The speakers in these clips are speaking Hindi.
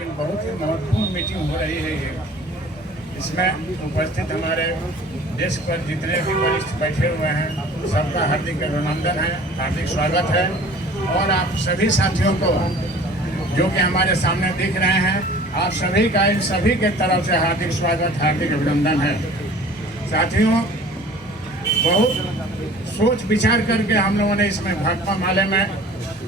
लेकिन बहुत ही महत्वपूर्ण मीटिंग हो रही है ये। इसमें उपस्थित हमारे देश पर जितने भी वरिष्ठ बैठे हुए हैं सबका हार्दिक अभिनंदन है, हार्दिक स्वागत है। और आप सभी साथियों को जो कि हमारे सामने दिख रहे हैं, आप सभी का इन सभी के तरफ से हार्दिक स्वागत, हार्दिक अभिनंदन है। साथियों, बहुत सोच विचार करके हम लोगों ने इसमें भाकपा माले में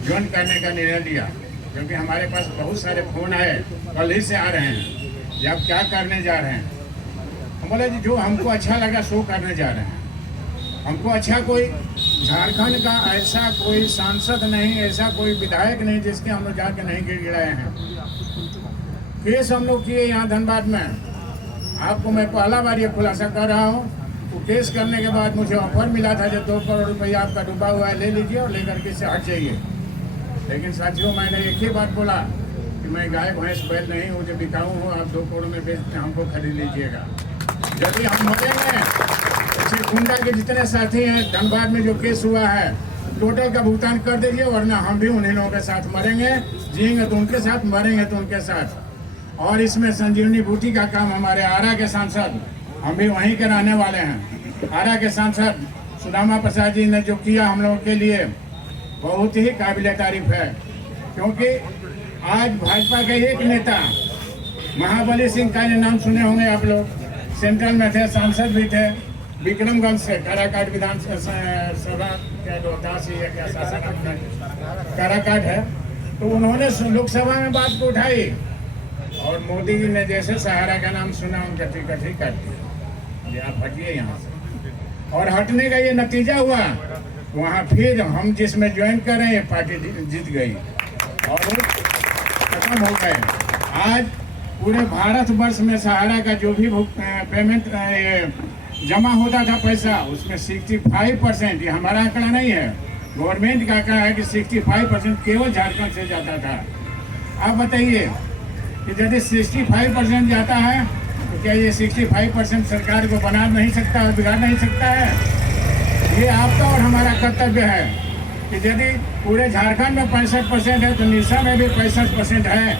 ज्वाइन करने का निर्णय लिया, क्योंकि हमारे पास बहुत सारे फोन आए, कल ही से आ रहे हैं कि आप क्या करने जा रहे हैं। हम बोले जी जो हमको अच्छा लगा सो करने जा रहे हैं। हमको अच्छा कोई झारखंड का ऐसा कोई सांसद नहीं, ऐसा कोई विधायक नहीं जिसके हम लोग जाके नहीं गिड़गिड़ाए हैं। केस हम लोग किए यहाँ धनबाद में। आपको मैं पहला बार ये खुलासा कर रहा हूँ। तो केस करने के बाद मुझे ऑफर मिला था जो 2 करोड़ रुपया आपका डूबा हुआ है, ले लीजिए और लेकर के से हट जाइए। लेकिन साथियों, मैंने एक ही बात बोला कि मैं गाय भैंस बैल नहीं हूँ जो बिकाऊ हूँ। आप 2 करोड़ में बेचते हमको खरीद लीजिएगा। यदि हम मरेंगे तो गुंडा के जितने साथी हैं धनबाद में जो केस हुआ है टोटल का भुगतान कर दीजिए, वरना हम भी उन्हीं लोगों के साथ मरेंगे। जिएंगे तो उनके साथ, मरेंगे तो उनके साथ। और इसमें संजीवनी बूटी का काम हमारे आरा के सांसद, हम भी वहीं के रहने वाले हैं, आरा के सांसद सुदामा प्रसाद जी ने जो किया हम लोगों के लिए बहुत ही काबिल तारीफ है। क्योंकि आज भाजपा के एक नेता महाबली सिंह का नाम सुने होंगे आप लोग, सेंट्रल में थे, सांसद भी थे, विक्रमगंज से, काराकाट विधानसभा के रोहतास या क्या शासन काराकाट है। तो उन्होंने लोकसभा में बात को उठाई और मोदी जी ने जैसे सहारा का नाम सुना उनका टिकट ही काट दिया, ये आप हटिए यहाँ से। और हटने का ये नतीजा हुआ, वहाँ फिर हम जिसमें ज्वाइन कर रहे हैं पार्टी जीत गई और खत्म हो गए। आज पूरे भारतवर्ष में सहारा का जो भी पेमेंट जमा होता था पैसा, उसमें 65%, ये हमारा आंकड़ा नहीं है, गवर्नमेंट का आंकड़ा है कि 65% केवल झारखंड से जाता था। आप बताइए कि यदि 65% जाता है तो क्या ये 65% सरकार को बना नहीं सकता और बिगाड़ नहीं सकता है? ये आपका और हमारा कर्तव्य है कि यदि पूरे झारखंड में 65% है तो निशा में भी 65% है,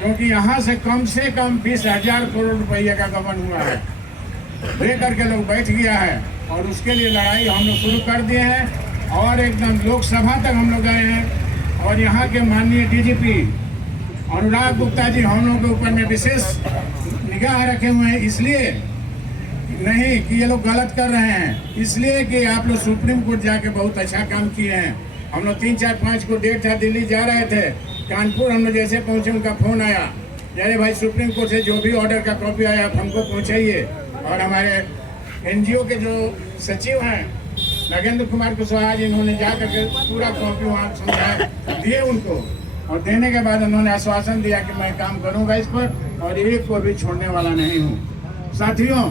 क्योंकि यहाँ से कम 20,000 करोड़ रुपये का गबन हुआ है, लेकर के लोग बैठ गया है। और उसके लिए लड़ाई हम लोग शुरू कर दिए हैं और एकदम लोकसभा तक हम लोग गए हैं। और यहाँ के माननीय डीजीपी अनुराग गुप्ता जी हम लोगों के ऊपर में विशेष निगाह रखे हुए हैं, इसलिए नहीं कि ये लोग गलत कर रहे हैं, इसलिए कि आप लोग सुप्रीम कोर्ट जाके बहुत अच्छा काम किए हैं। हम लोग 3, 4, 5 को डेट था, दिल्ली जा रहे थे, कानपुर हम लोग जैसे पहुँचे उनका फ़ोन आया, अरे भाई सुप्रीम कोर्ट से जो भी ऑर्डर का कॉपी आया आप हमको पहुँचाइए। और हमारे एनजीओ के जो सचिव हैं नगेंद्र कुमार कुशवाहा जी, इन्होंने जा करके पूरा कॉपी वहाँ समझाया दिए उनको, और देने के बाद उन्होंने आश्वासन दिया कि मैं काम करूँगा इस पर और एक को भी छोड़ने वाला नहीं हूँ। साथियों,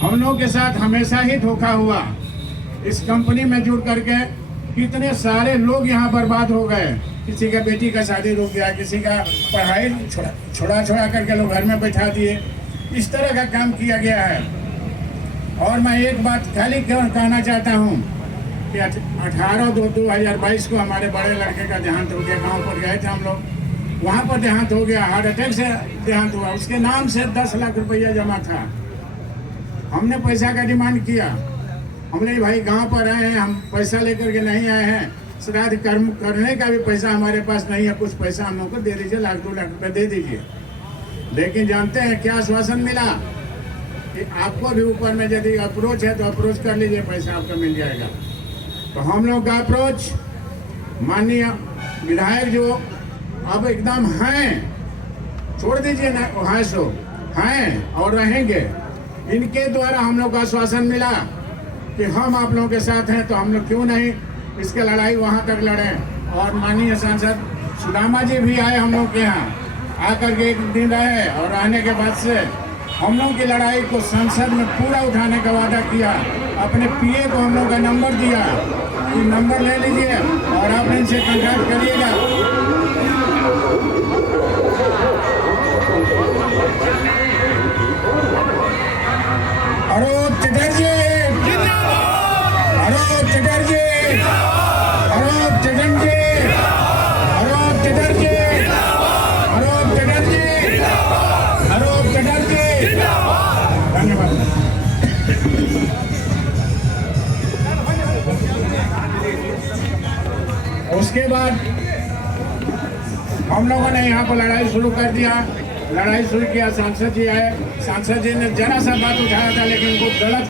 हम लोगों के साथ हमेशा ही धोखा हुआ। इस कंपनी में जुड़ करके कितने सारे लोग यहाँ बर्बाद हो गए। किसी का बेटी का शादी रुक गया, किसी का पढ़ाई छोड़ा करके लोग घर में बैठा दिए। इस तरह का काम किया गया है। और मैं एक बात खाली कहना चाहता हूँ कि 18/2/2022 को हमारे बड़े लड़के का देहांत हो गया। गाँव पर गए थे हम लोग, वहाँ पर देहांत हो गया, हार्ट अटैक से देहांत हुआ। उसके नाम से 10 लाख रुपया जमा था। हमने पैसा का डिमांड किया, हमने भाई गांव पर आए हैं, हम पैसा लेकर के नहीं आए हैं, श्राद्ध कर्म करने का भी पैसा हमारे पास नहीं है, कुछ पैसा हम लोग को दे दीजिए, 1-2 लाख रुपये दे दीजिए। लेकिन जानते हैं क्या आश्वासन मिला कि आपको भी ऊपर में यदि अप्रोच है तो अप्रोच कर लीजिए, पैसा आपका मिल जाएगा। तो हम लोग का अप्रोच माननीय विधायक जो अब एकदम हैं, छोड़ दीजिए ना, है सो हैं और रहेंगे, इनके द्वारा हम लोग का आश्वासन मिला कि हम आप लोगों के साथ हैं, तो हम लोग क्यों नहीं इसके लड़ाई वहाँ तक लड़ें। और माननीय सांसद सुदामा जी भी आए हम लोग के यहाँ, आकर के एक दिन रहे और रहने के बाद से हम लोग की लड़ाई को संसद में पूरा उठाने का वादा किया। अपने पीए को हम लोग का नंबर दिया कि नंबर ले लीजिए और आप इनसे कॉन्टैक्ट करिएगा। अरूप चटर्जी, अरूप चटर्जी, अरूप चटर्जी, अरूप चटर्जी, अरूप चटर्जी। उसके बाद हम लोगों ने यहाँ पर लड़ाई शुरू कर दिया। लड़ाई शुरू किया, सांसद जी आए। सांसद जी ने जरा सा बात उठाया था, लेकिन वो गलत